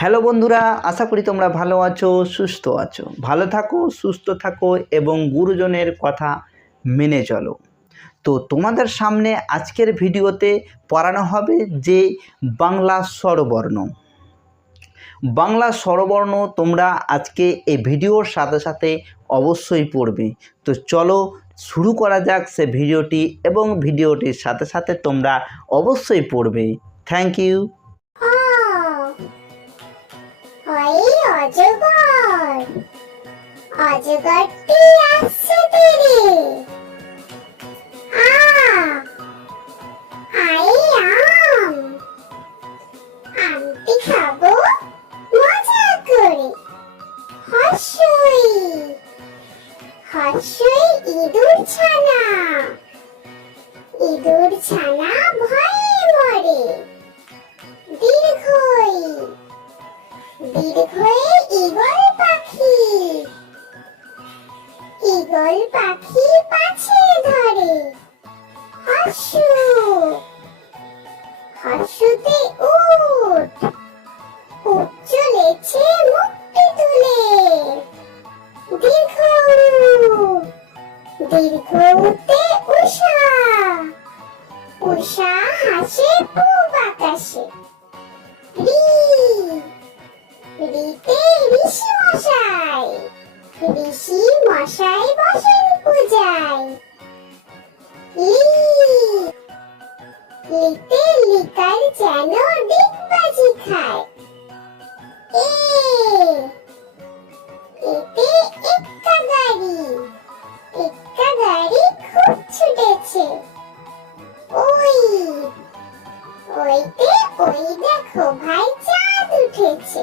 Hello বন্ধুরা, আশা করি তোমরা ভালো আছো, সুস্থ আছো। ভালো থাকো, সুস্থ থাকো এবং গুরুজনের কথা মেনে চলো। তো তোমাদের সামনে আজকের ভিডিওতে পড়ানো হবে যে বাংলা স্বরবর্ণ। বাংলা স্বরবর্ণ তোমরা আজকে এই ভিডিওর সাথে সাথে অবশ্যই পড়বে। তো চলো শুরু করা যাক সে ভিডিওটি এবং ভিডিওটির সাথে সাথে তোমরা অবশ্যই পড়বে। Thank you. অজগর। অজগরটি আসছে তীরে। আই আম। আমটি ইঁদুর ছানা। ইঁদুর ছানা দীর্ঘই। দীর্ঘয়ে ঈগল পাখি। ঈগল পাখি পাছে ধরে। হাসু হাসুতে উঠ। উঠ চলেছে মুক্তি তুলে। দীর্ঘ দীর্ঘ উতে উষা। উষা হাসে পূব আকাশে। ঋষি মশাই বসেন পূজায়। লিতে লিকার যেন ডিগবাজি খায়। এতে এক্কা গাড়ি এক্কা গাড়ি খুব ছুটেছে। ওই, ওইতে ওই দেখো ভাই চাঁদ উঠেছে।